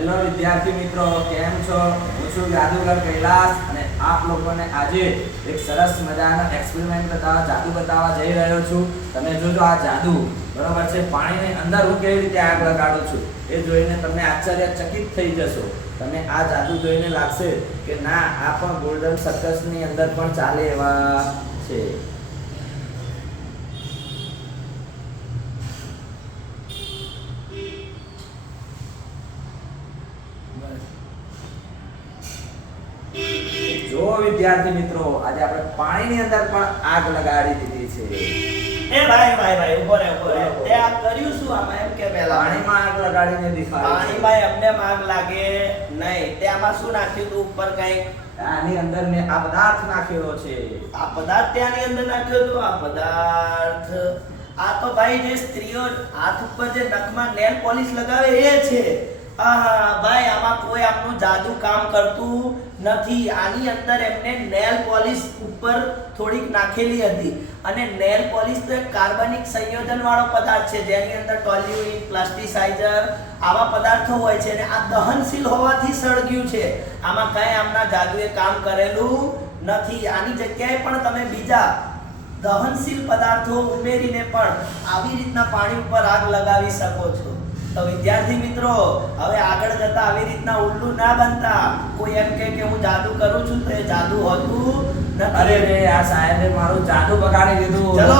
Hello વિદ્યાર્થી મિત્રો, કેમ છો? હું છું જાદુગર કૈલાસ અને આપ લોકોને આજે એક સરસ મજાનો એક્સપેરિમેન્ટ જાદુ બતાવવા જઈ રહ્યો છું. તમે જોજો આ જાદુ, બરોબર છે? પાણીની અંદર હું કેવી રીતે આગ લગાડું છું એ જોઈને તમે આશ્ચર્યચકિત થઈ જશો. તમે આ જાદુ જોઈને લાગશે કે ના, આ પણ ગોલ્ડન સર્કસની અંદર પણ ચાલે એવા છે. જો વિદ્યાર્થી મિત્રો, આજે આપણે પાણીની અંદર પણ આગ લગાડી દીધી છે. એ ભાઈ ઉભો રહે. તે આ કર્યું શું આમાં? એમ કે પહેલા પાણીમાં આગ લગાડીને દેખાડ્યું. પાણીમાં એમને આગ લાગે નહીં. તે આમાં શું નાખ્યું તું ઉપર? કંઈક આની અંદર મેં આ પદાર્થ નાખેલો છે. આ પદાર્થ ત્યાંની અંદર નાખ્યો તો આ પદાર્થ આ તો ભાઈ જે સ્ત્રીઓ હાથ ઉપર જે નખમાં નેલ પોલિશ લગાવે એ છે. આહા ભાઈ, આમાં કોઈ આપનું જાદુ કામ કરતું નથી. આની અંદર એમને નેલ પોલિશ ઉપર થોડીક નાખેલી હતી અને નેલ પોલિશ તો એક કાર્બનિક સંયોજન વાળો પદાર્થ છે જેની અંદર ટોલ્યુઇન, પ્લાસ્ટિસાઇઝર આવા પદાર્થો હોય છે અને આ દહનશીલ હોવાથી સળગ્યું છે. આમાં કઈ આમના જાદુએ કામ કરેલું નથી. આની જગ્યાએ પણ તમે બીજા દહનશીલ પદાર્થો ઉમેરીને પણ આવી રીતના પાણી ઉપર આગ લગાવી શકો છો. તો વિદ્યાર્થી મિત્રો, હવે આગળ જતા આવી રીતના ઉલ્લુ ના બનતા. કોઈ એમ કે હું જાદુ કરું છું તો એ જાદુ હોતું નથી. અરે રે, આ સાહેબે મારું જાદુ બગાડી દીધું. ચલો